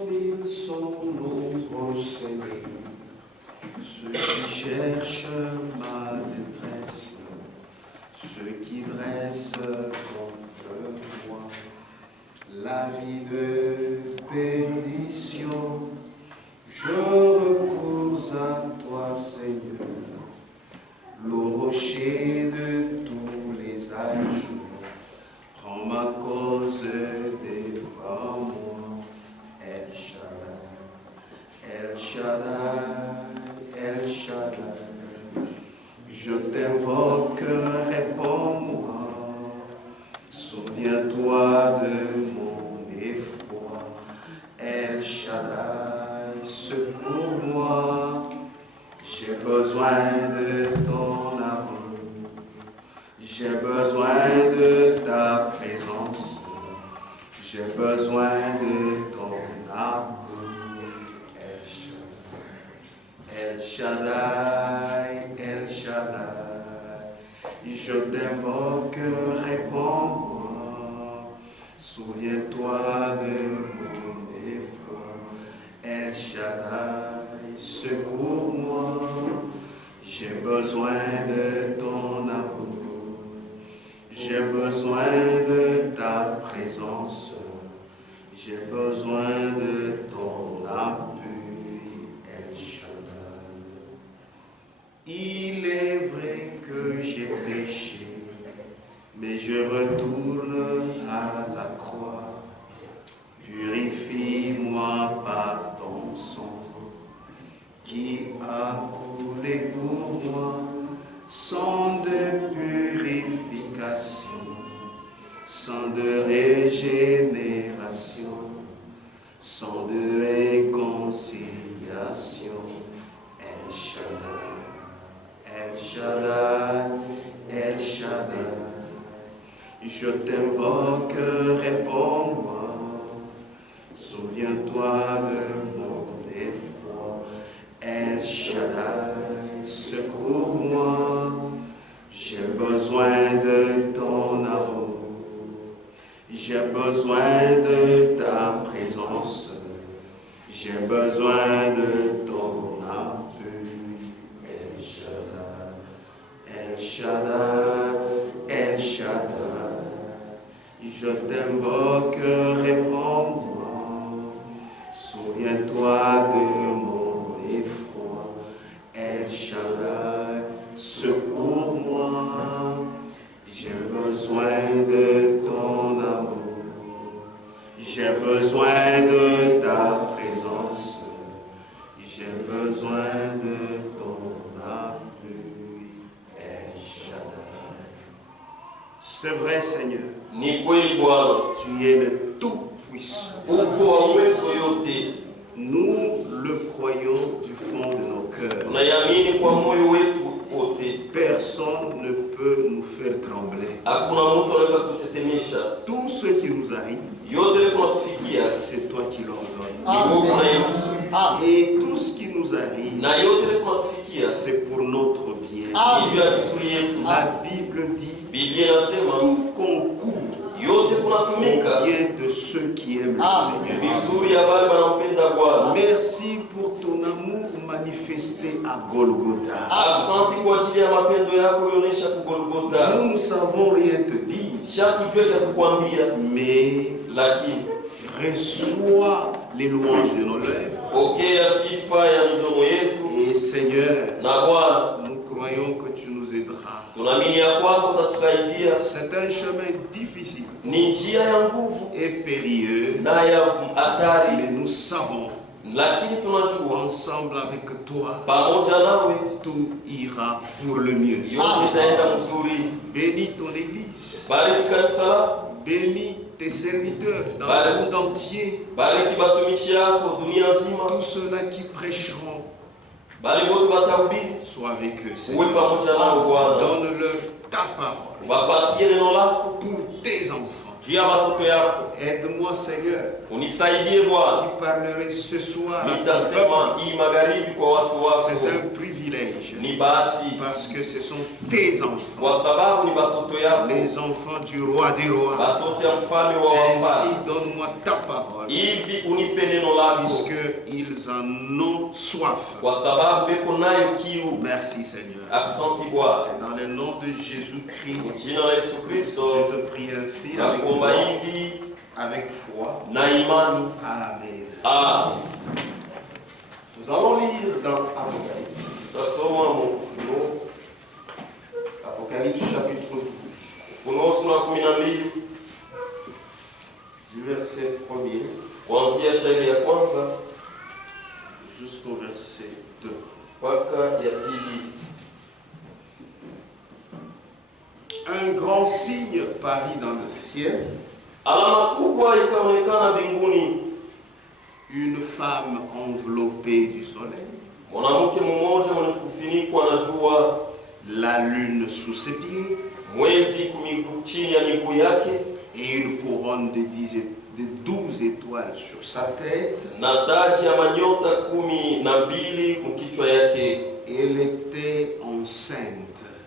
Ils sont nombreux, Seigneur, ceux qui cherchent ma détresse, ceux qui dressent contre moi la vie de perdition. Je recours à toi, Seigneur, le rocher de tous les âges. Prends ma cause devant moi. El Shaddai, El Shaddai, El Shaddai, je t'invoque, réponds-moi, souviens-toi de mon effroi. El Shaddai, secours-moi, j'ai besoin de ton amour, j'ai besoin de ta présence, j'ai besoin de ton amour. El Shaddai, El Shaddai, je t'invoque, réponds-moi, souviens-toi de mon effroi. El Shaddai, secours-moi, j'ai besoin de ton amour, j'ai besoin de ta présence, j'ai besoin de ton appui. El Shaddai. Il est vrai que j'ai péché, mais je retourne à la croix. Purifie-moi par ton sang qui a coulé pour moi, sang de purification, sang de régénération, sang de réconciliation. El Shaddai, El Shaddai, El Shaddai, je t'invoque, réponds-moi, souviens-toi de mon effroi. El Shaddai, secours-moi, j'ai besoin de ton amour, j'ai besoin de ta présence, j'ai besoin de ton appui. El Shaddai, El Shaddai, El Shaddai, je t'invoque, réponds-moi, souviens-toi de mon effroi. El Shaddai, secours-moi, j'ai besoin de ton amour, j'ai besoin de ta présence, j'ai besoin de ton appui. El Shaddai. C'est vrai, Seigneur, tu es le Tout-Puissant. Nous le croyons du fond de nos cœurs. Personne ne peut nous faire trembler. Tout ce qui nous arrive, c'est toi qui l'ordonnes. Et tout ce qui nous arrive, c'est pour notre bien. La Bible dit, tout concourt au bien de ceux qui aiment le Seigneur. Merci pour ton amour manifesté à Golgotha. Nous ne savons rien te dire, mais reçois les louanges de nos lèvres. Et Seigneur, nous croyons que tu nous aideras. C'est un chemin difficile et périlleux, mais nous savons, ensemble avec toi, tout ira pour le mieux. Bénis ton Église, bénis tes serviteurs dans le monde entier, tous ceux-là qui prêcheront, sois avec eux, Seigneur. Donne-leur ta parole pour tes enfants. Aide-moi, Seigneur, unisaidie Bwana, qui parlerai ce soir. nitasema hii magharibi kwa watu wako. C'est un privilège, Ni bahati parce que ce sont tes enfants, kwa sababu ni batoto yako, les enfants du roi des rois. batoto ya mfalme wa Ainsi, wafalme. donne-moi ta parole, Hivi unipe neno lako, puisqu'ils en ont soif. kwa sababu beko nayo kiu. Merci, Seigneur. Asante Bwana, C'est dans le nom de Jésus-Christ, jina la Yesu Kristo je te prie ainsi nakuomba hivi avec foi. na imani. Amen. Amen. Nous allons lire dans Apocalypse. Tutasoma Ufunuo, Apocalypse chapitre 12, Ufunuo sura 12 du verset 1er kuanzia shairi ya kwanza jusqu'au verset 2. mpaka ya pili. Un grand signe parut dans le ciel, Alama kubwa ikaonekana mbinguni, une femme enveloppée du soleil, mwanamke mmoja mwenye kufunikwa na jua, la lune sous ses pieds mwezi chini ya miguu yake, et une couronne de 12 étoiles sur sa tête. na taji ya manyota 12 mkichwa yake. Elle était enceinte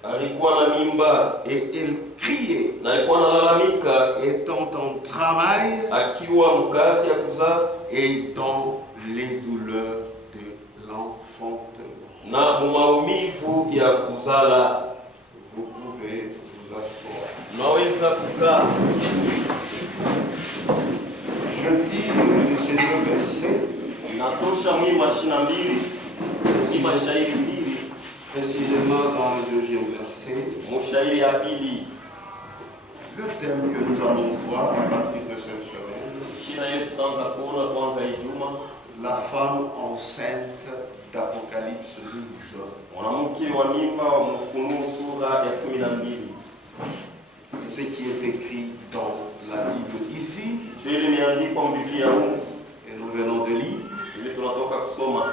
Alikuwa na mimba et elle criait, na alikuwa analalamika, étant en travail akiwa mkazi ya kuzaa et dans les douleurs de l'enfantement. na maumivu ya kuzala. Vous pouvez vous asseoir. Unaweza kukaa. Je tire de ces deux versets Natosha mwima 22 si mashairi 2 précisément dans le deuxième verset mushairi ya pili. le thème que nous allons voir à partir de cette semaine: Shina yetu tutaanza kuona kwanza Ijumaa, la femme enceinte d'Apocalypse 12. mwanamke wa mimba wa Ufunuo sura ya 12. C'est ce qui est écrit dans la Bible ici, Ile imeandikwa Biblia huko, et nous venons de lire. ile tunatoka kusoma.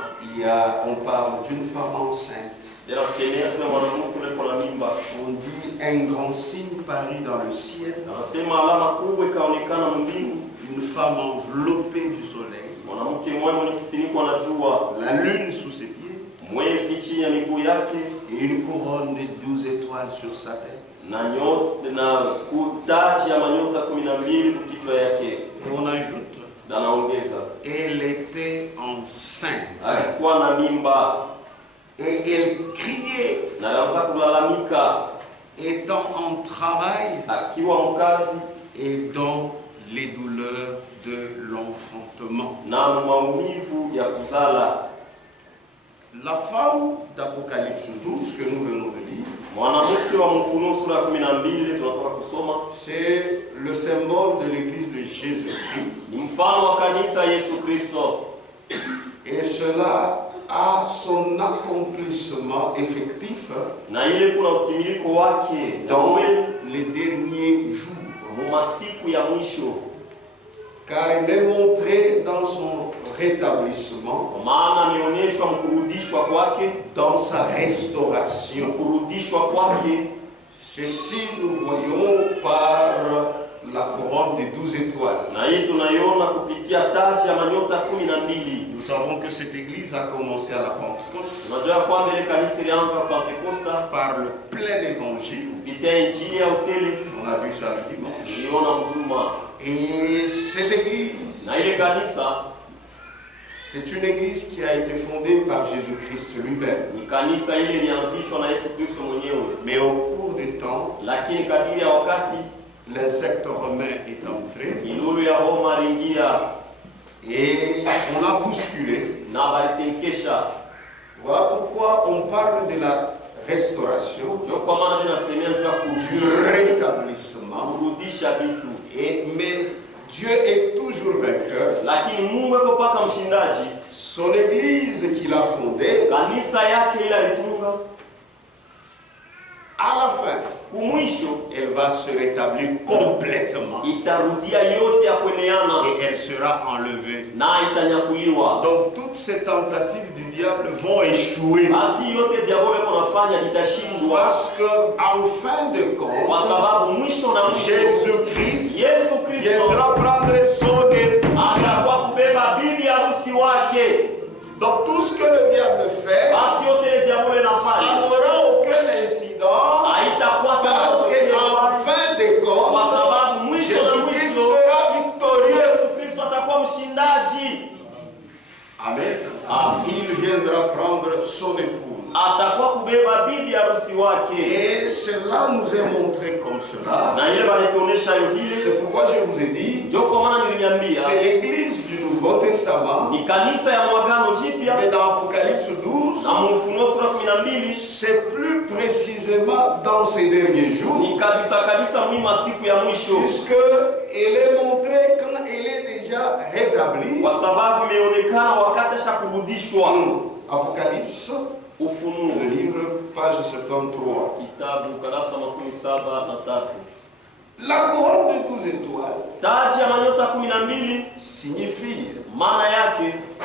On parle d'une femme enceinte. Ndio semea mwanamke yule kwa mimba. On dit un grand signe parut dans le ciel, Anasema alama kubwa ikaonekana mbingu, une femme enveloppée du soleil, mwanamke mmoja mwenye kufunikwa na jua, la lune sous ses pieds mwezi chini ya miguu yake, et une couronne de 12 étoiles sur sa tête. na nyota na kutaji ya manyota 12 kichwa yake. Et on ajoute, Na naongeza, elle était enceinte alikuwa na mimba et elle criait, na alianza kulalamika, étant en travail akiwa mkazi et dans les douleurs de l'enfantement. na maumivu ya kuzala. La femme d'Apocalypse 12 que nous venons de lire, Mwanamke wa Ufunuo sura 12 tunatoka kusoma, c'est le symbole de l'église de Jésus-Christ. ni mfano wa kanisa Yesu Kristo, Et cela a son accomplissement effectif na ile kuna utimilifu wake dans les derniers jours. mu masiku ya mwisho, Car elle est montrée dans son rétablissement, maana ameonyeshwa mkurudishwa kwake, dans sa restauration. mkurudishwa kwake. Ceci nous voyons par la couronne des 12 étoiles. Na hii tunaiona kupitia taji ya manyota 12. Nous savons que cette église a commencé à la Pentecôte Unajua kwamba ile kanisa ilianza Pentekosta par le plein évangile. kupitia injili ya utele, On a vu ça le dimanche. iliona mjuma. Et cette église, Na ile kanisa c'est une église qui a été fondée par Jésus-Christ lui-même. ni kanisa ile ilianzishwa na Yesu Kristo mwenyewe, Mais au cours du temps, lakini kadiri ya wakati l'insecte romain est entré ilulu ya Roma iliingia et on a bousculé. na balitenkesha. Voilà pourquoi on parle de la restauration, Ndio kwa maana tunasemea juu ya du rétablissement. kurudisha vitu, Mais Dieu est toujours vainqueur. lakini Mungu yuko paka mshindaji. Son église qu'il a fondée, Kanisa yake ile alitunga, à la fin, elle va se rétablir complètement. Et elle sera enlevée. Donc toutes ces tentatives du diable vont échouer. Parce qu'en fin de compte, Jésus-Christ viendra prendre son épouse. Donc tout ce que le diable fait, ça n'aura aucun incident. Parce qu'en fin de compte, Jésus-Christ sera victorieux. Amen. Il viendra prendre son épouse. Et cela nous est montré comme cela. C'est pourquoi je vous ai dit, c'est l'église du Nouveau Testament. Mais dans Apocalypse 12, c'est plus précisément dans ces derniers jours. Puisqu'elle est montrée quand elle est déjà rétablie. Apocalypse, le livre, page 73. La couronne de 12 étoiles signifie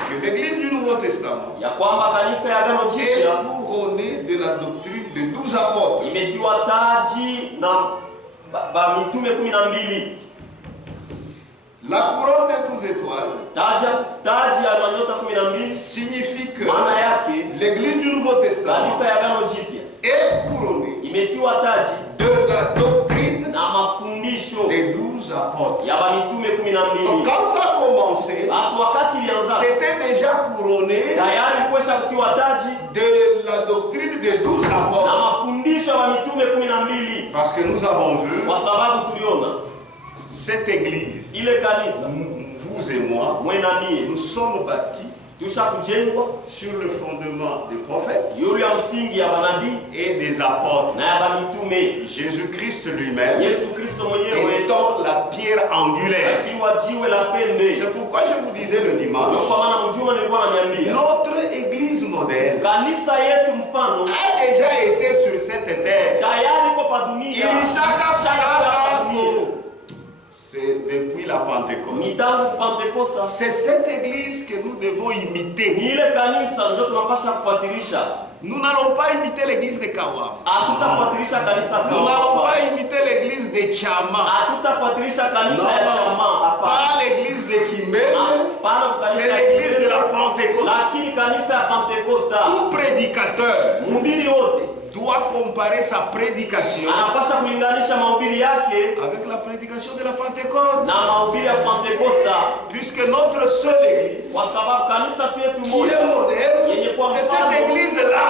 que l'église du Nouveau Testament est couronnée de la doctrine de 12 apôtres. La couronne des 12 étoiles signifie que l'église du Nouveau Testament est couronnée de la doctrine des 12 apôtres. Donc quand ça a commencé, c'était déjà couronné de la doctrine des 12 apôtres. Parce que nous avons vu cette église, vous et moi, nous sommes bâtis sur le fondement des prophètes et des apôtres. Jésus-Christ lui-même étant la pierre angulaire. C'est pourquoi je vous disais le dimanche, notre église modèle a déjà été sur cette terre. C'est depuis la Pentecôte. C'est cette église que nous devons imiter. Nous n'allons pas imiter l'église de Kawa. Nous n'allons pas imiter l'église de Chama. Pas l'église de Kimé. C'est l'église de la Pentecôte. Tout prédicateur doit comparer sa prédication avec la prédication de la Pentecôte. Puisque notre seule église qui est modèle, c'est cette église-là.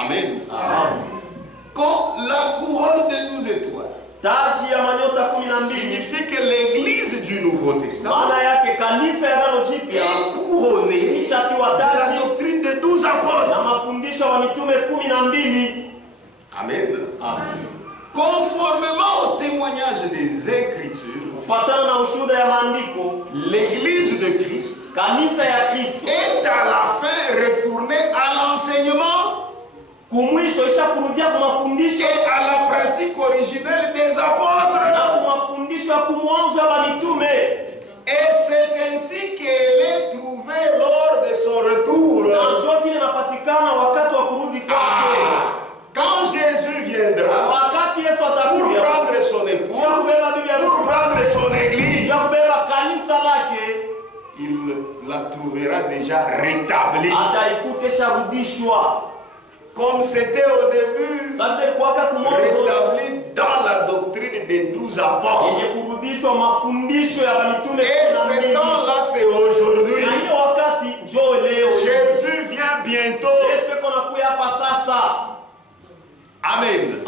Amen. Quand la couronne des 12 étoiles signifie que l'église du Nouveau Testament est couronnée de la doctrine des 12 apôtres. Amen. Conformément au témoignage des Écritures, l'église de Christ est à la fin retournée à l'enseignement et à la pratique originelle des apôtres. Et c'est ainsi qu'elle est trouvée lors de son retour. Quand Jésus viendra pour prendre son épouse, pour prendre son église, il la trouvera déjà rétablie. Comme c'était au début, rétabli dans la doctrine des 12 apôtres. Et ce temps-là, c'est aujourd'hui. Jésus vient bientôt. Amen.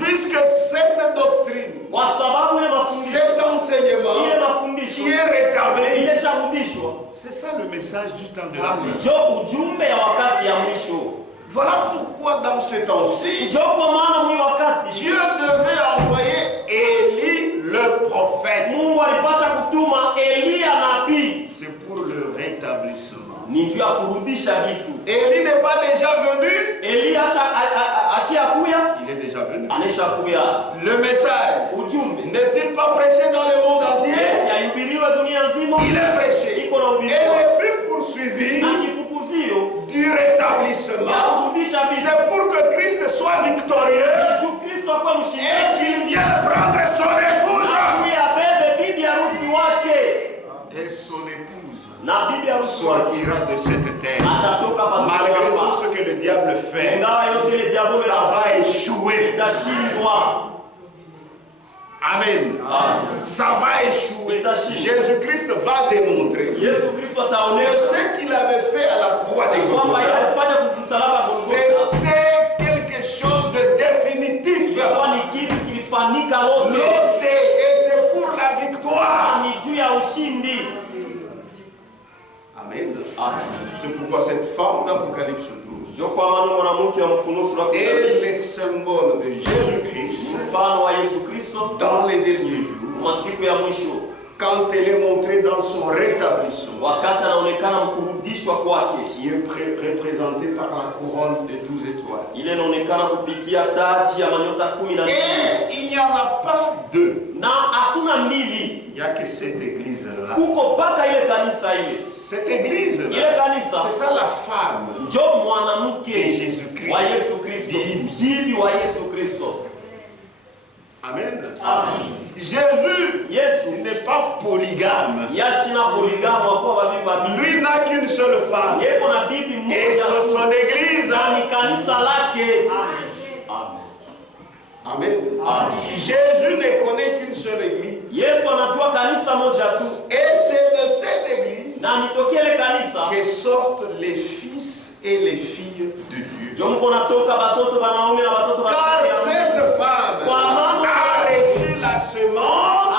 Puisque cette doctrine, cet enseignement qui est rétabli, c'est ça le message du temps de la fin. Voilà pourquoi dans ce temps-ci, Dieu devait envoyer Élie le prophète. C'est pour le rétablissement. Élie n'est pas déjà venu. Elie ashakuya. Il est déjà venu. Ameshakuya. Le message n'est-il pas prêché dans le monde entier? Il est prêché. Et le but poursuivi du rétablissement, c'est pour que Christ soit victorieux et qu'il vienne prendre son épouse. Et son épouse sortira de cette terre. Malgré tout ce que le diable fait, ça va échouer. Amen. Ça va échouer. Jésus-Christ va démontrer que ce qu'il avait fait à la croix de Golgotha, c'était quelque chose de définitif. Noté, et c'est pour la victoire. Amen. C'est pourquoi cette femme d'Apocalypse 12 est le symbole de Jésus-Christ dans les derniers jours. Quand elle est montrée dans son rétablissement, qui est représenté par la couronne de 12 étoiles. Et il n'y en a pas deux. Il n'y a que cette église-là. Cette église-là, c'est ça la femme de Jésus-Christ. Amen. Jésus n'est pas polygame. Lui n'a qu'une seule femme. Et c'est son église. Amen. Jésus ne connaît qu'une seule église. Et c'est de cette église que sortent les fils et les filles de Dieu. Car cette femme a reçu la semence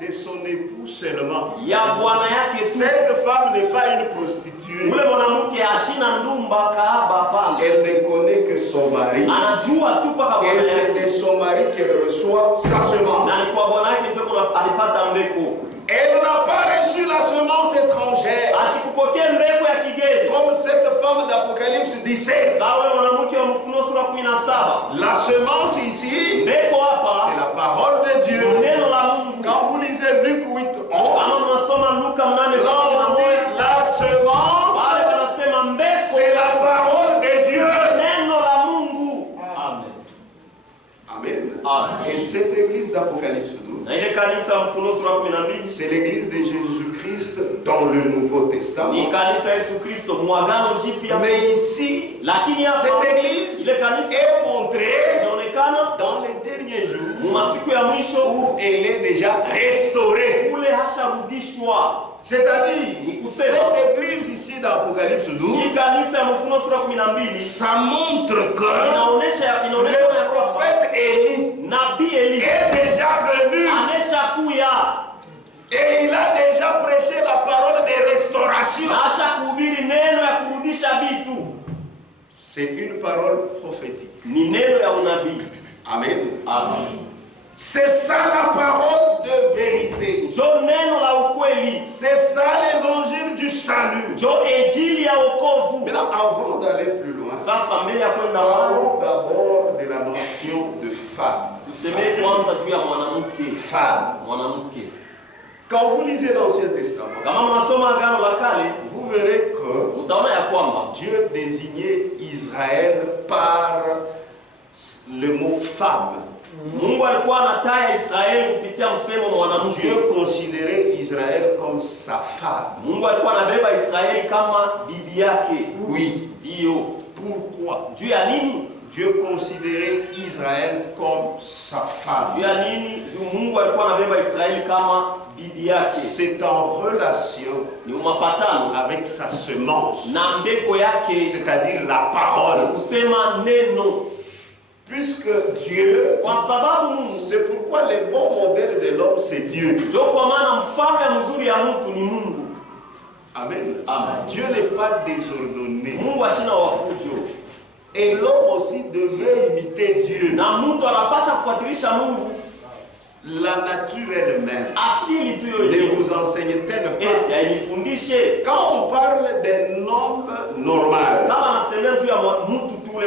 de son époux seulement. Cette femme n'est pas une prostituée. Elle ne connaît que son mari. Et c'est de son mari qu'elle reçoit sa semence. Elle n'a pas reçu la semence étrangère. Comme cette femme d'Apocalypse 17. La semence ici, c'est la parole de Dieu. Quand vous lisez Luc 8, 11, la semence, c'est la parole de Dieu. Amen. Et cette église d'Apocalypse 12, c'est l'église de Jésus-Christ dans le Nouveau Testament. Mais ici, cette église est montrée dans les derniers jours où elle est déjà restaurée. C'est-à-dire, cette église ici dans Apocalypse 12, ça montre que le prophète Élie est déjà venu. Et il a déjà prêché la parole de restauration. C'est une parole prophétique. Amen. C'est ça la parole de vérité. C'est ça l'évangile du salut. Maintenant, avant d'aller plus loin, parlons d'abord de la notion de femme. Quand vous lisez l'Ancien Testament, vous verrez que Dieu désignait Israël par le mot femme. Dieu considérait Israël comme sa femme. Oui. Pourquoi? Dieu considérait Israël comme sa femme. C'est en relation avec sa semence, c'est-à-dire la parole. Puisque Dieu, c'est pourquoi le bon modèle de l'homme, c'est Dieu. Amen. Dieu n'est pas désordonné. Et l'homme aussi devait imiter Dieu. La nature elle-même ne vous enseigne-t-elle pas? Quand on parle d'un homme mtu tule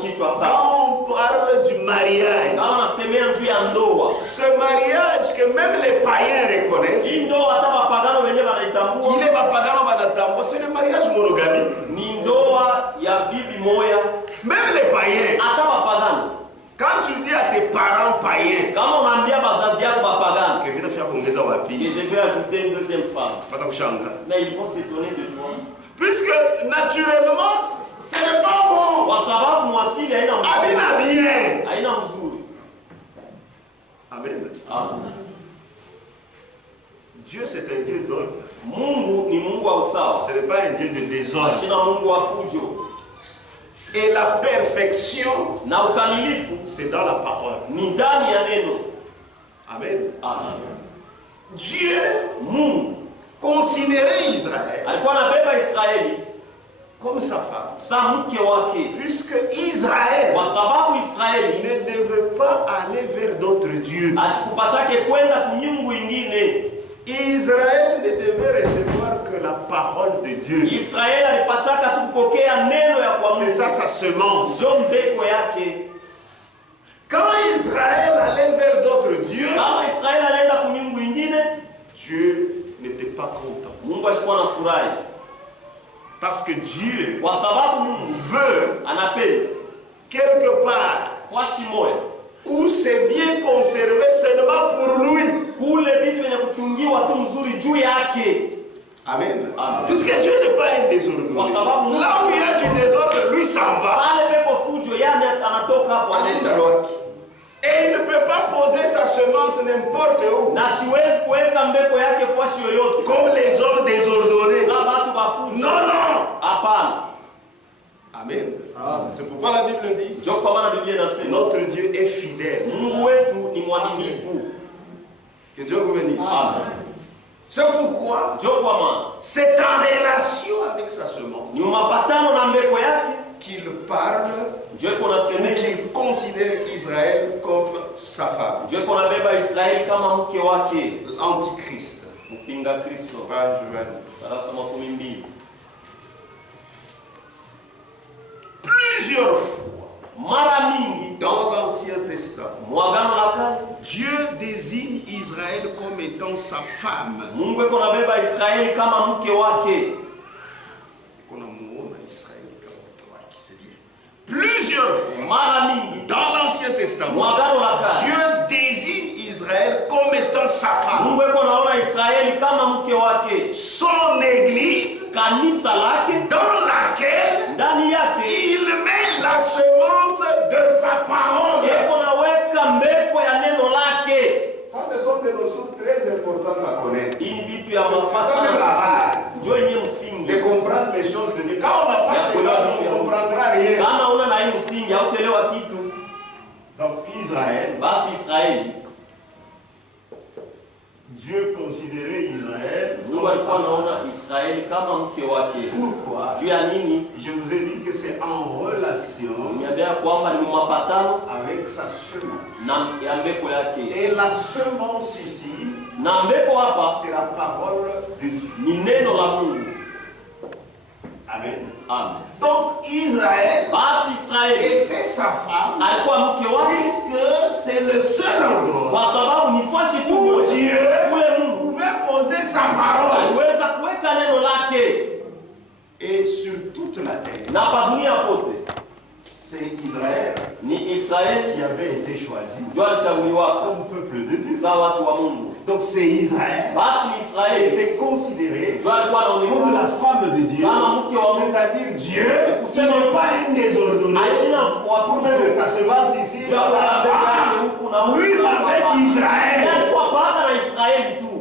kichwa sawa. Quand on parle du mariage, Kama nasemea juu ya ndoa, ce mariage que même les païens reconnaissent, hii ndoa hata wapagano wenyewe wanaitambua. il est bapagano banatambua, c'est le mariage monogamique. Ni ndoa ya bibi moya. Même les païens, Hata wapagano. quand tu dis à tes parents païens, Kama unaambia bazazi yako wapagano, que vina fia kuongeza wapi, et je vais ajouter une deuxième femme. pata kushanga. Mais ils vont s'étonner de toi. Puisque naturellement, ce n'est pas bon. Kwa sababu mwasili haina mzuri. Habina bien. Haina mzuri. Amen. Amen. Dieu c'est un Dieu d'ordre. Mungu ni Mungu wa usawa. Ce n'est pas un Dieu de désordre. Ashina Mungu wa fujo. Et la perfection, Na ukamilifu c'est dans la parole. ni ndani ya neno. Amen. Amen. Dieu Mungu considérait Israël alikuwa anabeba Israeli comme sa femme. sa mke wake. Puisque Israël Kwa sababu Israeli ne devait pas aller vers d'autres dieux. asikupasake kwenda kumiungu ingine. Israël ne devait recevoir que la parole de Dieu. Israeli alipasaka tu kupokea neno ya kwa Mungu. C'est ça sa semence. Ndio mbeko yake. Quand Israël allait vers d'autres dieux, Kama Israeli anaenda kumiungu ingine, Dieu n'était pas content. Mungu alikuwa anafurahi. Parce que Dieu Kwa sababu Mungu veut anapenda quelque part fasi moja où c'est bien conservé seulement pour lui. kule vitu vyenye kuchungiwa tu mzuri juu yake. Amen. Amen. Puisque Dieu n'est pas un désordonné. Kwa sababu Là où il y a du désordre, lui s'en va. pale peko fujo, yeye anatoka hapo. Anaenda lwaki. Et il ne peut pas poser sa semence n'importe où. Na siwezi kuweka mbeko yake fasi yoyote. Comme les hommes désordonnés. Za watu bafujo. Non, non. Hapana. Amen. C'est pourquoi la Bible dit, Ndio kwa maana Biblia inasema notre Dieu est fidèle. Mungu wetu ni mwaminifu. Que Dieu vous bénisse. Amen. C'est pourquoi Ndio kwa maana c'est en relation avec sa semence ni mapatano na mbeko yake qu'il parle ndio iko ou nasemeka. qu'il considère Israël comme sa femme. Ndio iko nabeba Israeli kama mke wake. L'Antichrist. Mpinga Kristo. Page 20. Darasa 12. Plusieurs fois, Mara mingi dans l'Ancien Testament, mwagano la kale Dieu désigne Israël comme étant sa femme. Mungu iko nabeba Israeli kama mke wake. Plusieurs fois, Mara mingi dans l'Ancien Testament, mwagano la kale Dieu désigne Israël comme étant sa femme. Mungu iko naona Israeli kama mke wake. Son église, Kanisa lake dans laquelle ndani yake il met la semence de sa parole. iko naweka mbeko ya neno lake. Ça, ce sont des notions très importantes à connaître. Hii ni vitu ya C'est ça même la base. ndio yenye msingi. De comprendre les choses de Dieu. Quand on n'a pas ces bases, on ne comprendra rien. Kama una na hii msingi hautaelewa kitu. Donc Israël, Basi Israeli, Dieu considérait Israël Mungu comme alikuwa sa femme. anaona Israeli kama mke wake. Pourquoi? Juu ya nini? Je vous ai dit que c'est en relation Niambia kwamba ni mapatano avec sa semence. na ya mbeko yake. Et la semence ici, Na mbeko hapa c'est la parole de Dieu. ni neno la Mungu. Amen. Amen. Donc Israël Basi Israeli était sa femme, alikuwa mke wake puisque c'est le seul endroit kwa sababu ni fasi tu où moja. Dieu Kule Mungu pouvait poser sa parole. aliweza kuweka neno lake Et sur toute la terre, na pa dunia pote. c'est Israël Ni Israeli qui avait été choisi ndio alichaguliwa comme peuple de Dieu. za watu wa Mungu. Donc c'est Israël Basi qui Israeli était considéré ndio alikuwa comme la anaonekana femme de Dieu. kama mke wa Mungu. C'est-à-dire Dieu, qui n'est pas une désordonnée. Ashina Pour wafume mettre sa semence ici, sio kwa huku na huku. lui avec Israël. Alikuwa paka na Israeli tu.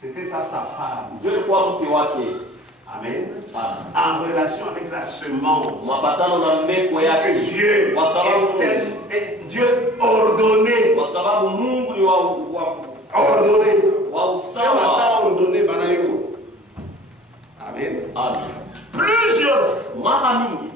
C'était ça sa femme. Ndio alikuwa mke wake. Amen. Amen. En relation avec la semence. Mapatano na mbeko Parce yake. que Dieu Kwa sababu est Dieu ordonné. kwa sababu Mungu ni wa Ordonné. C'est usawa. maintenant ordonné, Banayo. Amen. Amen. Plusieurs fois Mara mingi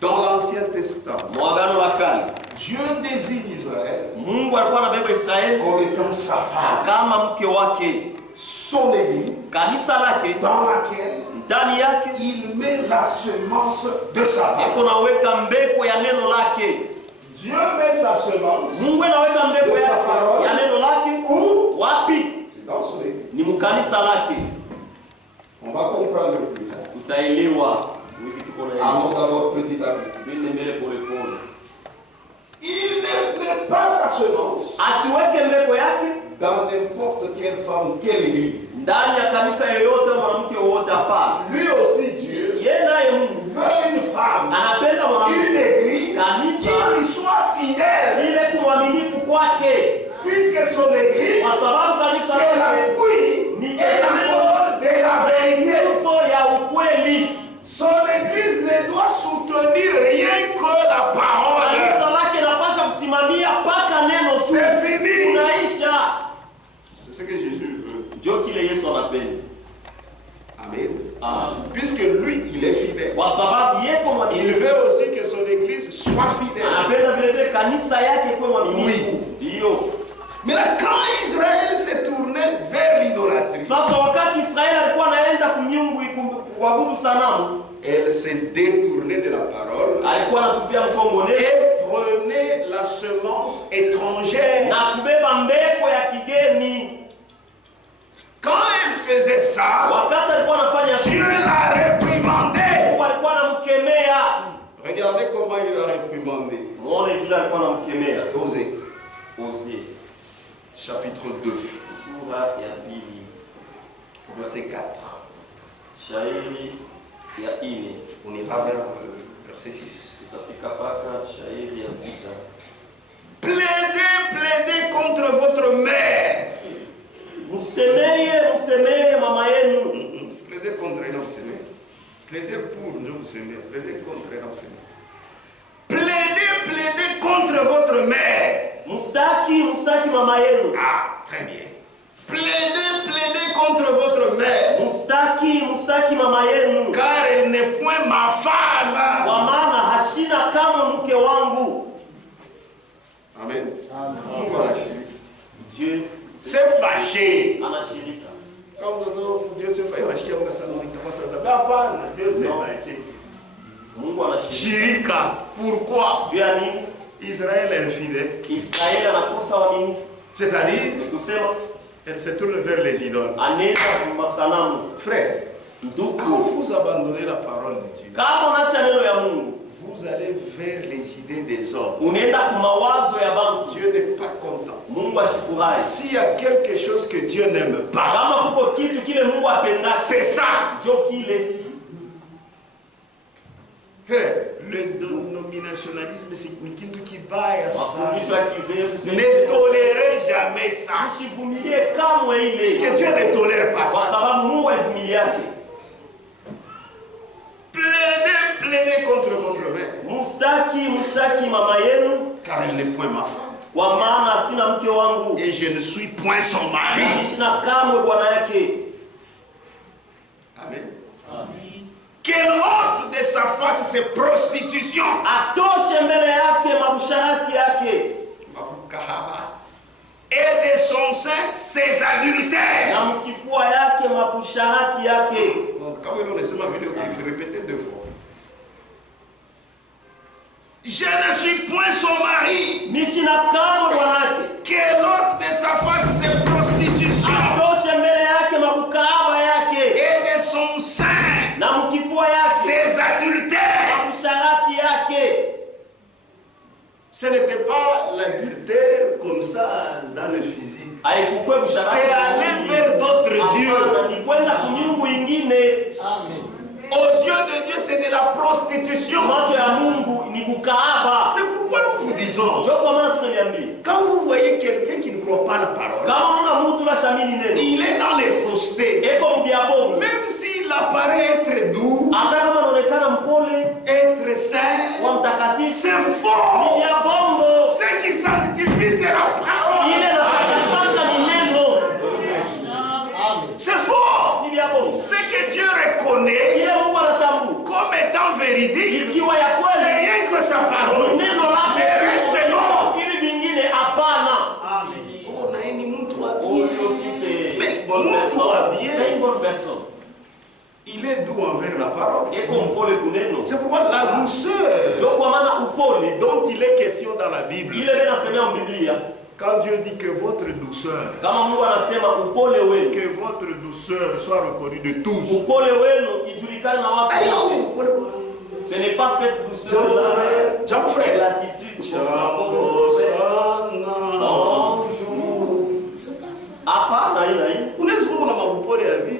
dans l'Ancien Testament, mwagano la kale Dieu désigne Israël Mungu alikuwa anabeba Israeli comme étant sa femme. kama mke wake. son église, kanisa lake, dans laquelle ndani yake il met la semence de sa parole. kunaweka mbeko ya neno lake. Dieu met sa semence. Mungu anaweka mbeko ya neno lake. Wapi? C'est dans son église. Ni mkanisa lake. On va comprendre plus tard. Tutaelewa. Allons d'abord petit à petit. Il ne met pas sa semence asiweke mbeko yake dans n'importe quelle femme, quelle église. ndani ya kanisa yoyote, mwanamke wowote. Hapana. Lui aussi Dieu yeye naye Mungu veut une femme, anapenda une église kanisa qui lui soit fidèle, ile kumwaminifu kwake, puisque son église kwa sababu kanisa c'est l'appui et l'apport de la vérité. ya ukweli. Son église ne doit soutenir rien que la parole. Kanisa lake napasha kusimamia paka neno. C'est fini. Unaisha. C'est ce que Jésus veut. Ndio kile Yesu anapenda. Amen. Amen. Puisque lui, il est fidèle. Kwa sababu yeye kwa mwaminifu. Il veut aussi que son église soit fidèle. Anapenda vile vile kanisa yake kwa mwaminifu. Ndio. Mais là, quand Israël s'est tourné vers l'idolâtrie, sasa wakati Israeli alikuwa anaenda kumyungu kuabudu sanamu, elle s'est détournée de la parole alikuwa anatupia mkongo neno et prenait la semence étrangère. na kubeba mbeko ya kigeni. Quand elle faisait ça, wakati alikuwa anafanya Dieu l'a réprimandé. Mungu alikuwa anamkemea. Regardez comment il l'a réprimandé. Muone vile alikuwa anamkemea. Osée. Chapitre 2. Sura ya 2. Verset 4. Shairi ya 4. On ira vers verset 6. Tutafika paka shairi ya 6. Plaidez contre votre mère. Musemeye mama yenu. Plaidez contre elle, vous aimez. Plaidez pour nous, vous aimez. Plaidez contre elle, vous aimez. Plaidez contre votre mère. Mustaki mama yenu. Ah, très bien. Plaidez contre votre mère. Mustaki mama yenu. Car elle n'est point ma femme. Kwa maana hashina kama mke wangu. Amen. Mungu anashiriki. Dieu c'est fâché. Anashirika. Quand Dieu se fait anashikia Mungu sana itakuwa sasa. Hapana, Dieu se fâché. Mungu anashirika. Shirika. Pourquoi? Dieu a nini? Israël est infidèle. Israël anakosa uaminifu. C'est-à-dire, kusema elle se tourne vers les idoles. Anaenda kwa masanamu. Frère, quand vous abandonnez la parole de Dieu, kama unaacha neno ya Mungu, vous allez vers les idées des hommes. unaenda kwa mawazo ya bantu. Dieu n'est pas content. Mungu asifurahi. S'il y a quelque chose que Dieu n'aime pas, kama kuko kitu kile Mungu apenda, c'est ça. ndio kile. Frère, le dénominationnalisme, c'est une kitu kibaya sana. Ne tolérez jamais ça. Usivumilie kamwe ile. Parce que Dieu ne tolère pas ça. Kwa sababu Mungu haivumilie yake. Plaidez contre votre mère. Mustaki mama yenu. Car elle n'est point ma femme. Kwa maana sina mke wangu. Et je ne suis point son mari. Sina kamwe bwana yake. Amen. Qu'elle ôte de sa face ses prostitutions. Atoshe mbele yake mabusharati yake. Mabukahaba. Et de son sein ses adultères. Na mkifua yake mabusharati yake. Comme nous laissons ma vidéo, il faut répéter 2 fois. Je ne suis point son mari. Sina kamwe bwana yake. Qu'elle ôte de sa face ses prostitutions. Atoshe mbele yake mabukahaba yake. Et de son sein na mkifua yake ses adultères. Mabusharati yake. Ce n'était pas l'adultère comme ça dans le physique. C'est aller vers d'autres dieux. Aux yeux de Dieu, c'est de la prostitution. C'est pourquoi nous vous disons, quand vous voyez quelqu'un qui ne croit pas la parole, il est dans les faussetés. Même s'il apparaît être doux, être saint, c'est faux. Ce qui sanctifie, c'est la parole. C'est faux. Ce que Dieu reconnaît comme étant véridique, c'est rien que sa parole. Le reste non. On a une montre. Mais montre soit bien, une bonne personne. il est doux envers la parole. C'est pourquoi la douceur dont il est question dans la Bible, quand Dieu dit que votre douceur, que votre douceur soit reconnue de tous. Ce n'est pas cette douceur-là, l'attitude bonjour.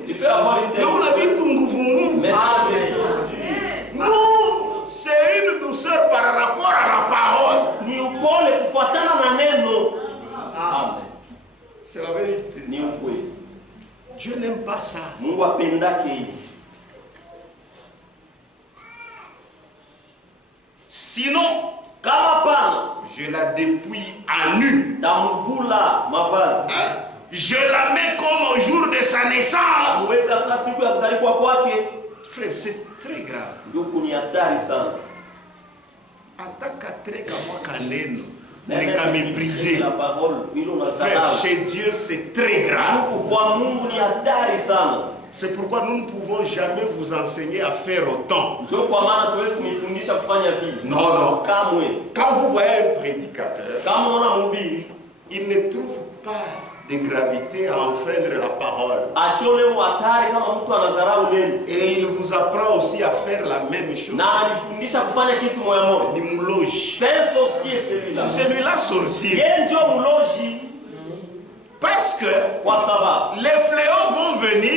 Tu peux avoir une mais non, c'est une douceur par rapport à la parole. C'est la vérité. Dieu n'aime pas ça. Sinon, je la dépouille à nu. Je la mets comme au jour de sa naissance. Frère, c'est très grave. Frère, chez Dieu, c'est très grave. C'est pourquoi nous ne pouvons jamais vous enseigner à faire autant. Non. Quand vous voyez un prédicateur, il ne trouve pas de gravité à enfreindre la parole. Et il vous apprend aussi à faire la même chose. C'est celui-là sorcier. Parce que les fléaux vont venir.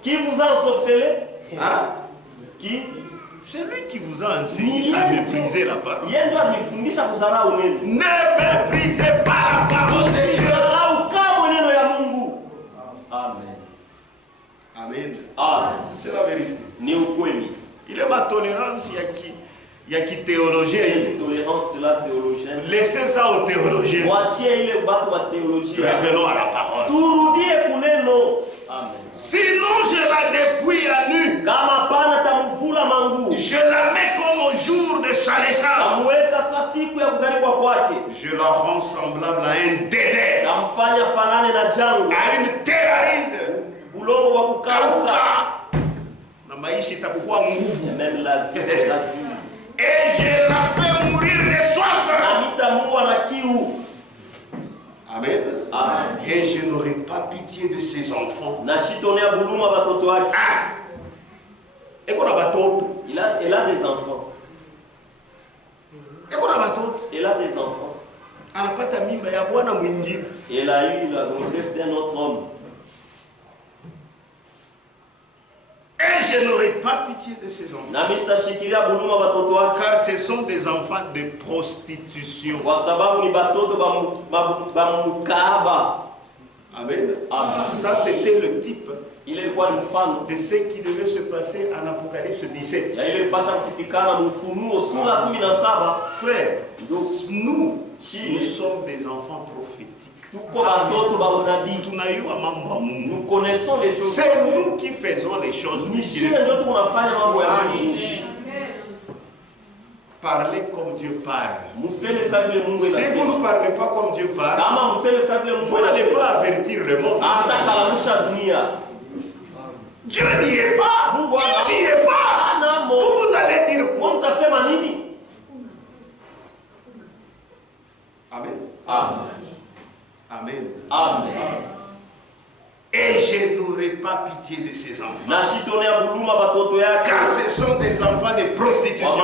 Qui vous a ensorcelé? Qui? C'est lui qui vous a enseigné à mépriser la parole. Ne méprisez pas la parole de Dieu. Amen. C'est la vérité. Il est ma tolérance, il y a qui théologien. Laissez ça aux théologiens. Revenons à la parole. Sinon je la dépouille à nu. Je la mets comme au jour de sa naissance. Je la rends semblable à un désert, à une terre aride. Même la vie sera dure. Et je la fais mourir de soif. Amen. Et je n'aurai pas pitié de ses enfants. Elle a des enfants. Elle a des enfants. Elle a eu la grossesse d'un autre homme. Et je n'aurai pas pitié de ces enfants. Car ce sont des enfants de prostitution. Amen. Ça, c'était le type de ce qui devait se passer en Apocalypse 17. Frère, nous sommes des enfants prophétiques. Nous connaissons les choses. C'est nous qui faisons les choses. Parlez comme Dieu parle. Si vous ne parlez pas comme Dieu parle, vous n'allez pas avertir le monde. Dieu n'y est pas. Il n'y est pas. Vous allez dire quoi? Amen. Et je n'aurai pas pitié de ces enfants. Car ce sont des enfants de prostitution.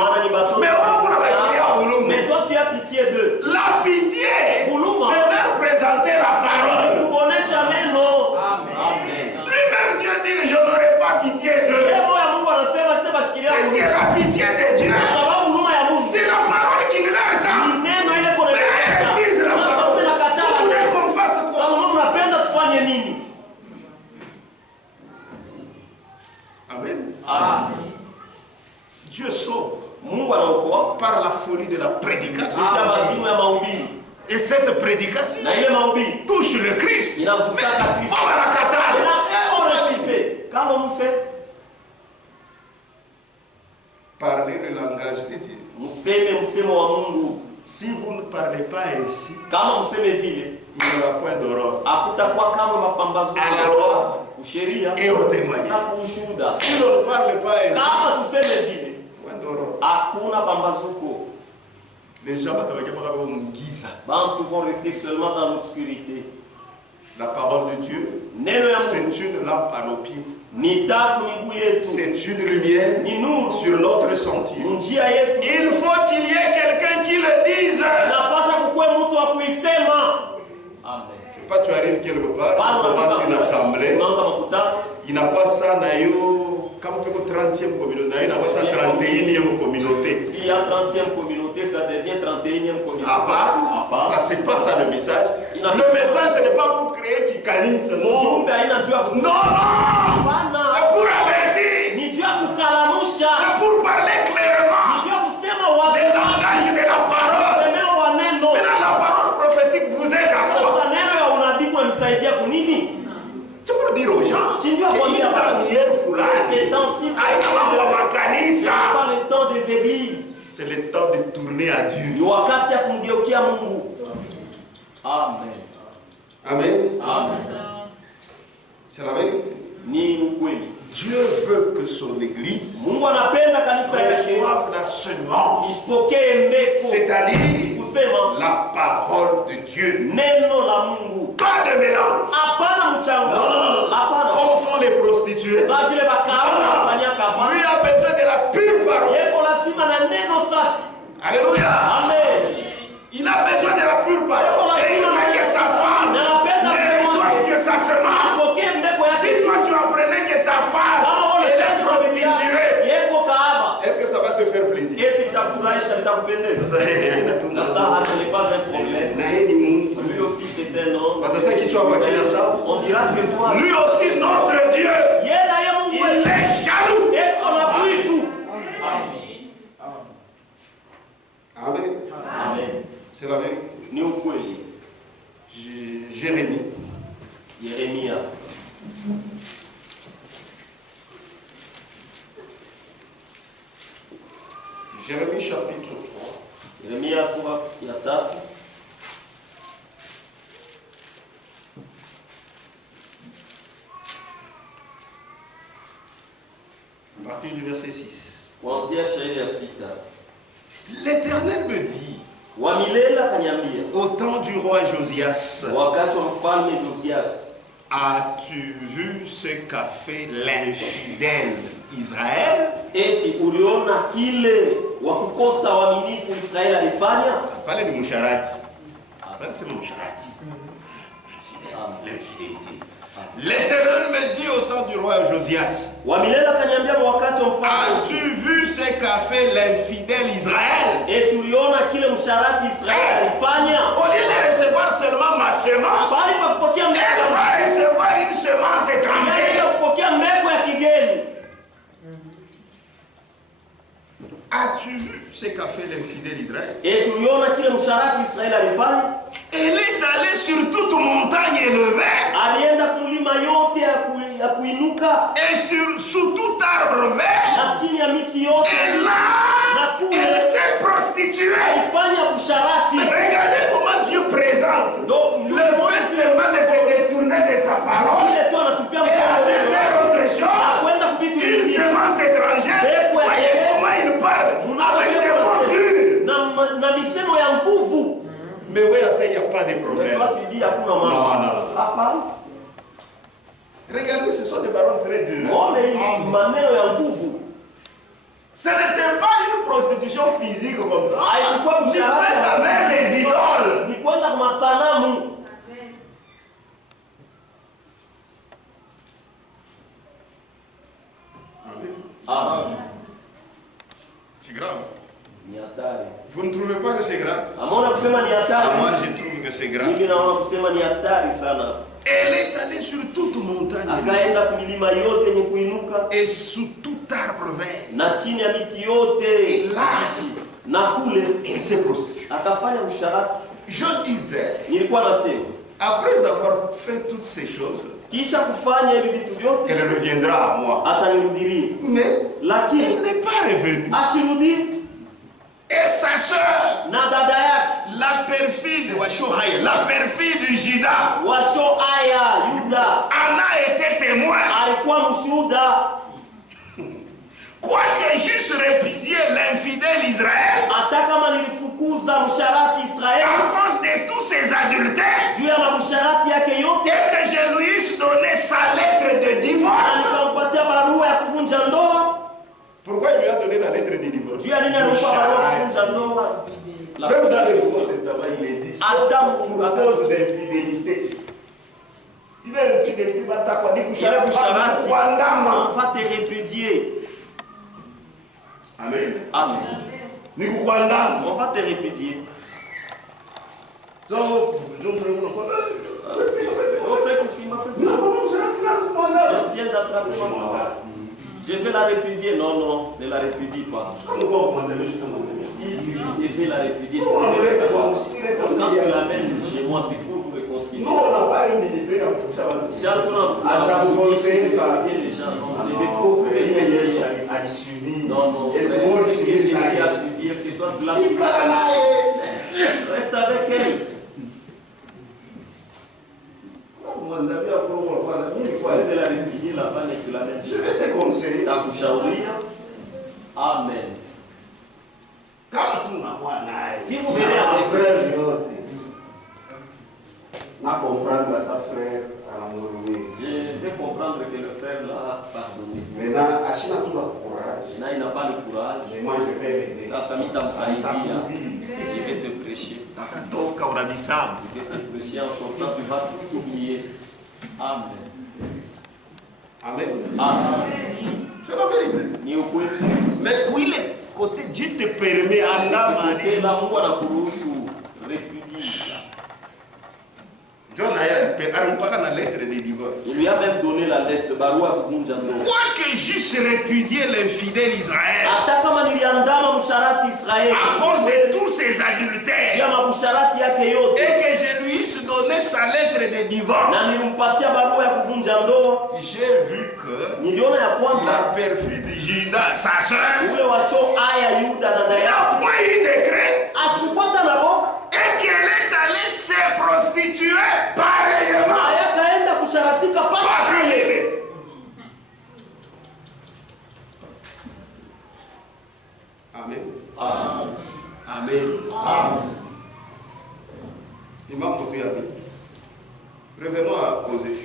Mais toi tu as pitié d'eux. La pitié, c'est leur présenter la parole. Lui-même Dieu dit que je n'aurai pas pitié d'eux. Est-ce que la pitié de Dieu, c'est la parole qui nous leur donne? Amen. Dieu sauve par la folie de la prédication. Et cette prédication touche le Christ. Mais on va la cater. Comment on fait? Parler le langage de Dieu. Si vous ne parlez pas ainsi, Il n'y aura point d'aurore. Hakutakuwa kama mapambazuko. À la loi Usheria et au témoignage. na ushuhuda. Si l'on ne parle pas ainsi, Kama tuseme vile, point d'aurore. hakuna pambazuko. Les gens vont m'guiser. Bantu vont rester seulement dans l'obscurité. La parole de Dieu, Neno ya c'est Mungu une lampe à nos pieds. ni taa miguu yetu, C'est une lumière ni nuru sur notre sentier. njia yetu. Il faut qu'il y ait quelqu'un qui le dise. Napasha kukuwe mtu wa kuisema. Amen. C'est pas tu arrives quelque part, tu commences une assemblée. Unaanza makutano. Il n'a pas ça, comme tu es 30e communauté, il n'a pas ça 31e communauté. S'il y a 30e communauté, ça devient 31e communauté. À part, ça c'est pas ça le message. Le message ce n'est pas pour créer qui canise, non. Non, non. C'est pour avertir. C'est pour parler clairement. Le langage de la parole. Maintenant la parole prophétique vous aide à quoi? C'est pour dire aux gens qu'il y a une dernière foulade. C'est pas le temps des églises. C'est le temps de tourner à Dieu. Amen. Amen. Amen. C'est la vérité. Dieu veut que son église reçoive la semence, c'est-à-dire la parole de Dieu. Pas de mélange. Comme font les prostituées. Lui a besoin de la pure parole. Alléluia. Amen. Il a besoin de la pure parole. Et il veut que sa femme ne reçoive que sa semence. Si toi tu apprenais que ta femme est prostituée, est-ce que ça va te faire plaisir? Lui aussi c'est un homme. On dira que toi. Lui aussi notre Dieu. Il est jaloux. Amen. Amen. C'est la vérité. Jérémie. Jérémie chapitre 3. Yeremia sura ya 3. À partir du verset 6. Kuanzia shairi ya 6. L'Éternel me dit, Wa milele akaniambia, au temps du roi Josias, wakati wa mfalme Josias, as-tu vu ce qu'a fait l'infidèle Israël? eti uliona kile wa kukosa uaminifu Israeli alifanya? Parlez de Moucharati. C'est Moucharati. L'infidélité. L'Éternel me dit au temps du roi Josias, wa milele akaniambia wakati wa mfalme, as-tu vu ce qu'a fait l'infidèle Israël? eti uliona kile msharati Israeli alifanya? Au lieu de recevoir seulement ma semence, Bali pa kupokea mbegu, elle va recevoir une semence étrangère. kupokea mbegu ya kigeni. As-tu vu ce qu'a fait l'infidèle Israël? Eti uliona kile msharati Israeli alifanya? Elle est allée sur toute montagne élevée Alienda kulima yote ya kuinuka et sous tout arbre vert. na chini ya miti yote, Et là, na kule elle s'est prostituée. alifanya usharati. Regardez comment Dieu présente Donc, le fait seulement de se détourner de sa parole Ile tu anatupia et aller mkono vers autre chose. kwenda kubitu Une vingine. semence étrangère. Voyez comment il parle avec des mots durs. na misemo ya nguvu. Mais oui, ça, il n'y a pas de problème. Toi tu dis hakuna mambo. Non. Hapana. Regardez, ce sont des paroles très dures. Ngone maneno ya nguvu. Ce n'était pas une prostitution physique comme ça. Haikuwa Tu usharati prends avec les idoles. ni kwenda kwa masanamu. Amen. C'est grave. Ni hatari. Vous ne trouvez pas que c'est grave? Amona kusema ni hatari. Moi, je trouve que c'est grave. Mimi naona kusema ni hatari sana. Elle est allée sur toute montagne Akaenda kumilima yote yenye kuinuka et sous tout arbre vert. na chini ya miti yote na kule Elle s'est prostituée. akafanya usharati. Je disais, Nilikuwa nasema après avoir fait toutes ces choses, kisha kufanya hivi vitu vyote elle reviendra à moi. atanirudilia, Mais lakini elle n'est pas revenue. asirudi Et sa soeur, na dada yake La perfide Juda en a été témoin. Quoique juste répudier l'infidèle Israël à cause de tous ses adultères et que je lui eusse donné sa lettre de divorce. Pourquoi il lui a donné la lettre de divorce? Même dans le Nouveau Testament, il est dit pour cause d'infidélité. Il est infidélité, on va te répudier. Amen. Amen. On va te répudier. Je viens d'attraper ma femme. Je vais la répudier. Non, non, ne la répudie pas. Si tu devais la répudier, quand tu l'amènes chez moi, c'est pour vous réconcilier. Non, on n'a pas un ministère à vous conseiller ça. Je vais trouver à l'issue. Non, non. Est-ce que toi tu l'as suivi? Reste avec elle. De la répudier là-bas et tu l'amènes. Je vais te conseiller. Amen. Si vous venez avec à comprendre à sa frère à la mourir. Je vais comprendre que le frère l'a pardonné. Maintenant, Achina tout le courage. Maintenant, il n'a pas le courage. Mais moi, je vais l'aider. Ça, ça m'est je vais te prêcher. Je vais te prêcher en sortant, tu vas tout oublier. Amen. Amen. Amen. C'est la vérité. Mais où il est côté, Dieu te permet à l'âme. Il lui a même donné la lettre. Quoique juste répudier l'infidèle Israël à cause de tous ses adultères et que je lui eusse donné sa lettre de divorce, j'ai vu que la perfide Juda, sa soeur, n'a point eu de crainte et qu'elle est allée se prostituer pareillement. Amen. Amen. Amen. Amen. Imam Kotoyabi. Revenons à Osée.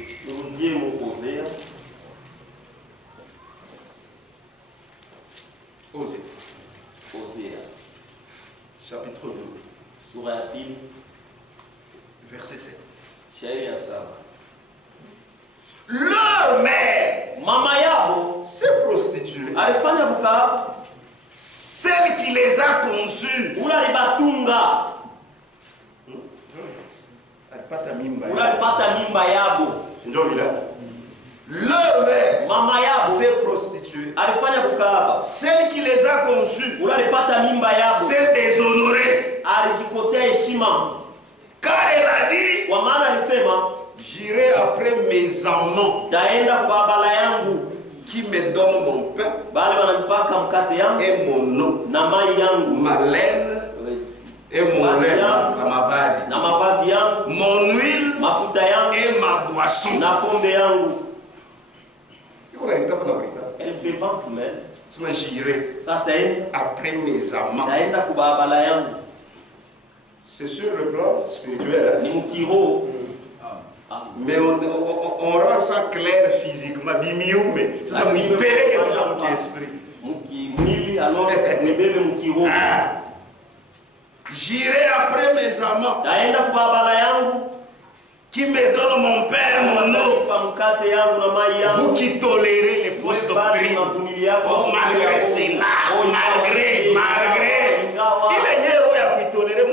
Osée. Osée. Chapitre 2. Verset 7. Leur mère s'est prostituée. Celle qui les a conçus. Leur mère s'est prostituée. Celle qui les a conçus s'est déshonorée. Car elle a dit, j'irai après mes amants qui me donnent mon pain et mon eau, ma laine et mon lait, ma vase, mon huile et ma boisson. Elle se vante même. J'irai après mes amants. C'est sur le plan spirituel. Mais on rend ça clair physiquement. Mais ça me pèle que c'est ça mon esprit. J'irai après mes amants qui me donnent mon pain, mon eau. Vous qui tolérez les fausses doctrines. Oh, malgré cela, malgré. Il est héros à qui tolérer.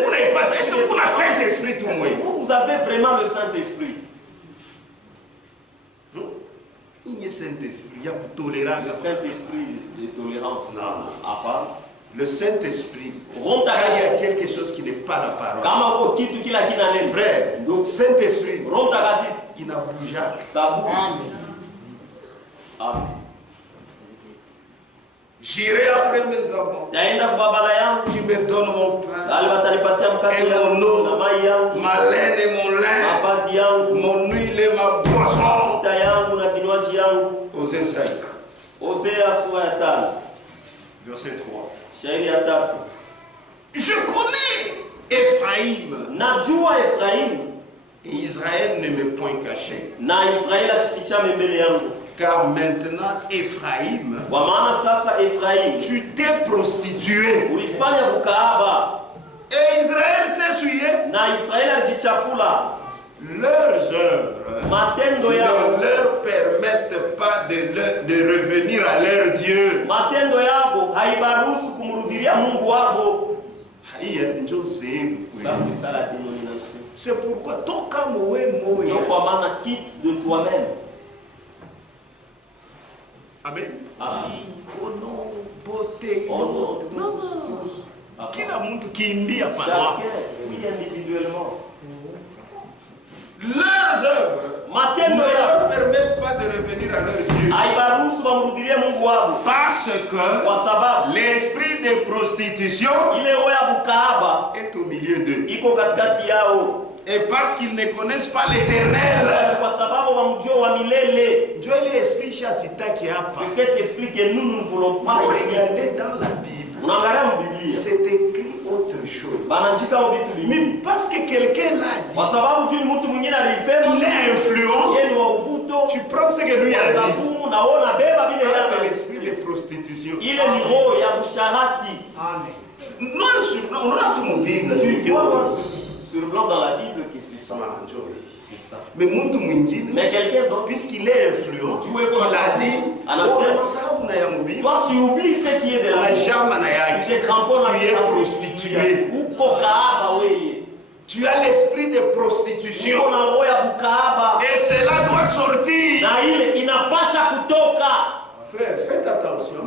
Est-ce que vous avez le Saint-Esprit tout le monde? Vous avez vraiment le Saint-Esprit. Il y a Saint-Esprit, il y a tolérance. Le Saint-Esprit de tolérance. Non. À part. Le Saint-Esprit, quand il y a quelque chose qui n'est pas la parole. Frère, donc Saint-Esprit, il n'a bougé. Ça bouge. Amen. J'irai après mes enfants. Qui me donne mon pain et mon eau, ma laine et mon lin, mon huile et ma boisson. Osée 5. Verset 3. Je connais Ephraïm. Et Israël ne m'est point caché. Car maintenant, Ephraïm, tu t'es prostitué. Et Israël s'est souillé. Leurs œuvres ne leur permettent pas de revenir à leur Dieu. Ça, c'est ça la dénomination. C'est pourquoi ton quitte de toi-même. Amen. Amen. Oh non, beauté. Oh non. Qui n'a montré qui me dit à chacun, oui, individuellement. Leurs œuvres ne leur permettent pas de revenir à leur Dieu. Parce que l'esprit de prostitution est au milieu d'eux. Et parce qu'ils ne connaissent pas l'Éternel. Dieu est l'esprit chatita qui a pas. C'est cet esprit que nous ne voulons pas. Regardez dans la Bible. C'est écrit autre chose. Mais parce que quelqu'un l'a dit, il est influent, tu prends ce que lui a dit. Ça, c'est l'esprit de prostitution. Amen. Non, on a tout mon Bible. Sur blanc dans la Bible que c'est ça. C'est ça. Mais quelqu'un d'autre, puisqu'il est influent, il a dit, toi tu oublies ce qui est de la vie. Tu es prostitué. Tu as l'esprit de prostitution. Et cela doit sortir. Frère, faites attention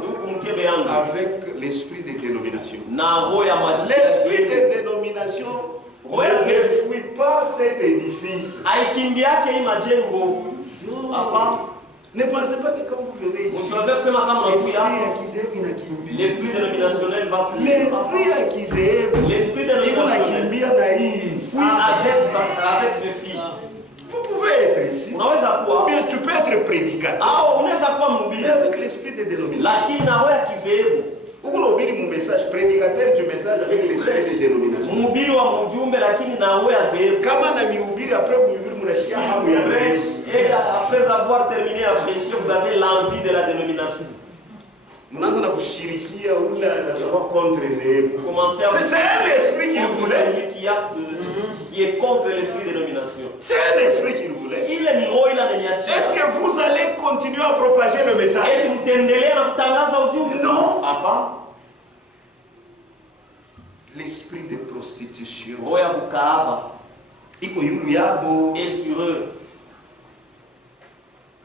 avec l'esprit de dénomination. L'esprit de dénomination ne fuit pas cet édifice. Ne pensez pas que quand vous venez ici, l'esprit dénominationnel va fuir. L'esprit dénominationnel avec ceci. Vous pouvez être ici. Ou bien tu peux être prédicateur. Mais avec l'esprit de dénomination. Mon message, prédicateur du message avec l'esprit de dénomination. Et après avoir terminé à prêcher, vous avez l'envie de la dénomination. Vous commencez à... C'est un esprit qu'il voulait. Qui est contre l'esprit de dénomination. C'est un esprit qu'il voulait. Est-ce que vous allez continuer à propager le message? Non. L'esprit de prostitution est sur eux.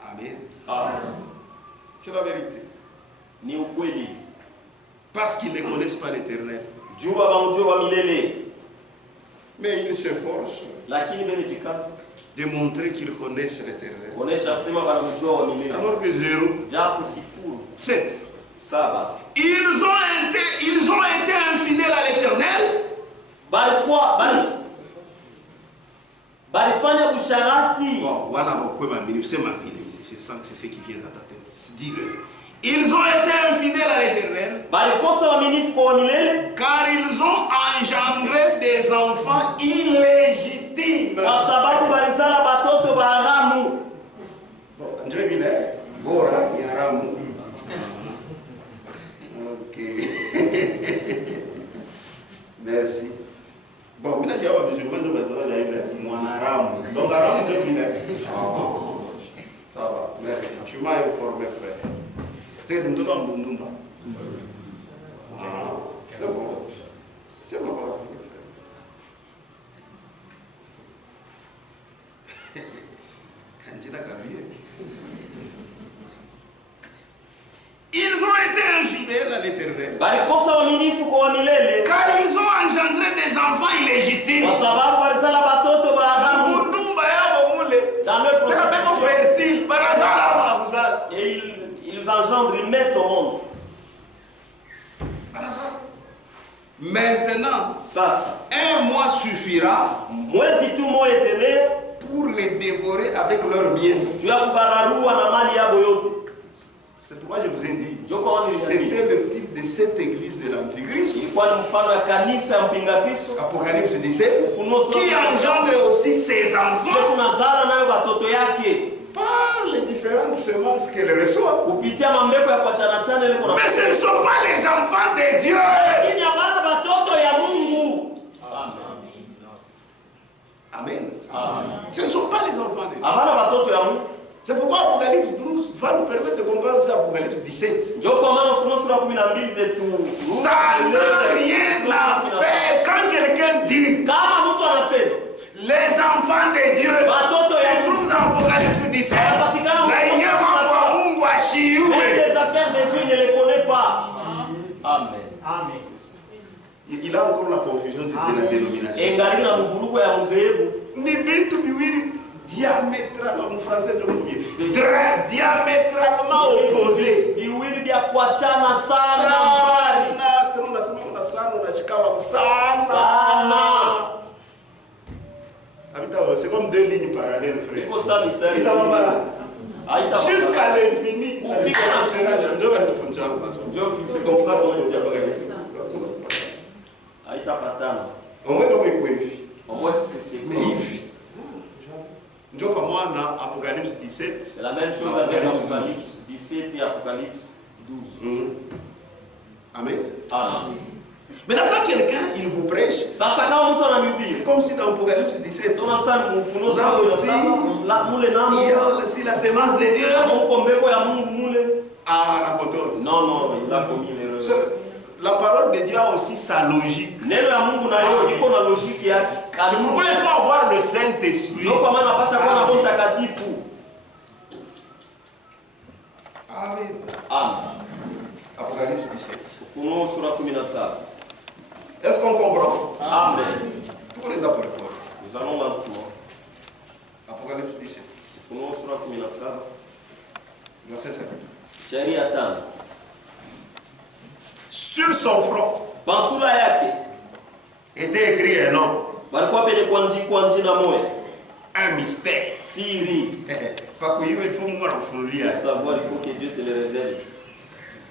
Amen. Amen. C'est la vérité. Parce qu'ils ne connaissent pas l'Éternel. Mais ils s'efforcent de montrer qu'ils connaissent l'Éternel. Alors que 7. Ils ont été infidèles à l'Éternel. Je sens que c'est ce qui vient dans ta tête. Dis-le. Ils ont été infidèles à l'Éternel. Car ils ont engendré des enfants illégitimes. Ok. Merci. Bon, maintenant, il y a un musulman qui va donc, Aram, ça va, merci. Tu m'as informé, frère. C'est bon. C'est bon, frère. Ils ont été infidèles à l'Éternel. Car ils ont engendré des enfants illégitimes. Dans leur processus, et ils engendrent, ils mettent au monde. Maintenant, un mois suffira pour les dévorer avec leurs biens. C'est pourquoi je vous ai dit, c'était le type de cette église de l'Antichrist, Apocalypse 17, qui engendre aussi ses enfants par les différentes semences qu'elle reçoit. Mais ce ne sont pas les enfants de Dieu. Amen. Ce ne sont pas les enfants de Dieu. C'est pourquoi Apocalypse 12 va nous permettre de comprendre aussi Apocalypse 17. Ça n'a rien à faire quand quelqu'un dit les enfants de Dieu se trouvent dans Apocalypse 17. Les affaires de Dieu ne les connaît pas. Amen. Il a encore la confusion de la dénomination. Diamétralement, français diamétralement opposé. C'est comme deux lignes parallèles, frère. Jusqu'à l'infini. C'est comme ça. Apocalypse 17. C'est la même chose avec Apocalypse 17 et Apocalypse 12. Amen. Amen. Mais là, quand quelqu'un il vous prêche, c'est comme si dans Apocalypse 17, là aussi, il y a aussi la sémence de Dieu. Ah, la photo. Non, il a commis l'erreur. La parole de Dieu a aussi sa logique. C'est pourquoi il faut avoir le Saint-Esprit. Amen. Apocalypse 17. Est-ce qu'on comprend? Amen. Tout le monde est d'accord. Nous allons maintenant. Apocalypse 17. Verset 7. Sur son front était écrit un nom. Un mystère. Pas que il faut savoir, il faut que Dieu te le révèle.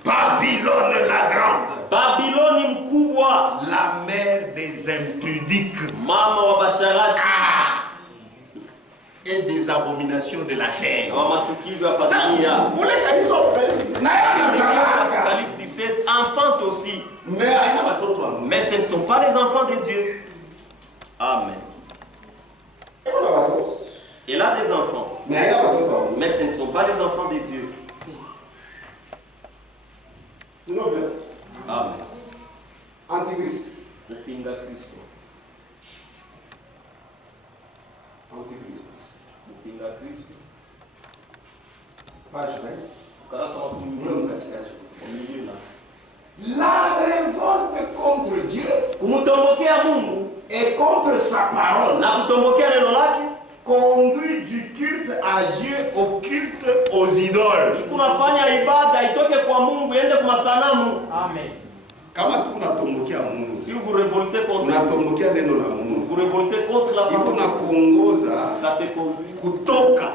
Babylone la grande. Babylone mkubwa. La mère des impudiques. Mama wa basharati. Et des abominations de la terre. Apocalypse 17 enfante aussi. Mais ce ne sont pas les enfants de Dieu. Amen. Il a des enfants. Mais ce ne sont pas les enfants de Dieu. Amen. Antichrist. Kupinga Kristo. Antichrist. Kupinga Kristo. Page 20. La révolte contre Dieu et contre sa parole conduit du culte à Dieu au culte aux idoles. Amen. Si vous révoltez contre vous révoltez contre la parole, ça te conduit kutoka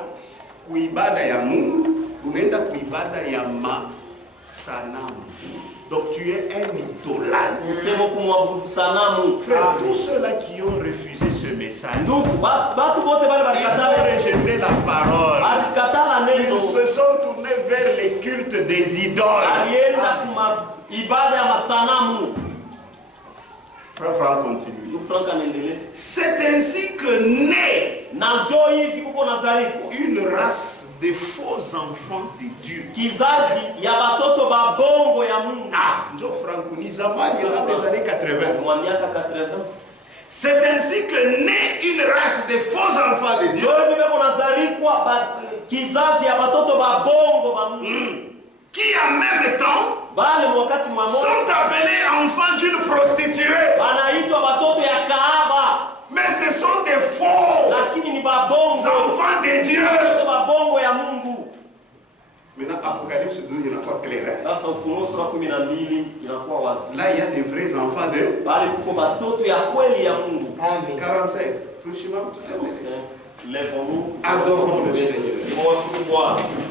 kuibada ya Mungu unaenda kuibada ya masanamu. Donc tu es un idolâtre. Frère, tous ceux-là qui ont refusé ce message, ils ont rejeté la parole. Ils se sont tournés vers les cultes des idoles. Frère Franck continue. C'est ainsi que naît une race de faux enfants de Dieu. Des années 80. C'est ainsi que naît une race de faux enfants de Dieu. Qui en même temps sont appelés enfants d'une prostituée. Mais ce sont des faux enfants de Dieu. Maintenant, Apocalypse 12 inakuwa clair. Sasa Ufunuo sura 12 inakuwa wazi. Là il y a des vrais enfants de Bali kuko watoto ya kweli ya Mungu. Amen. 45. Touche-moi tout à l'heure. Lèvons-nous. Adorons le Seigneur.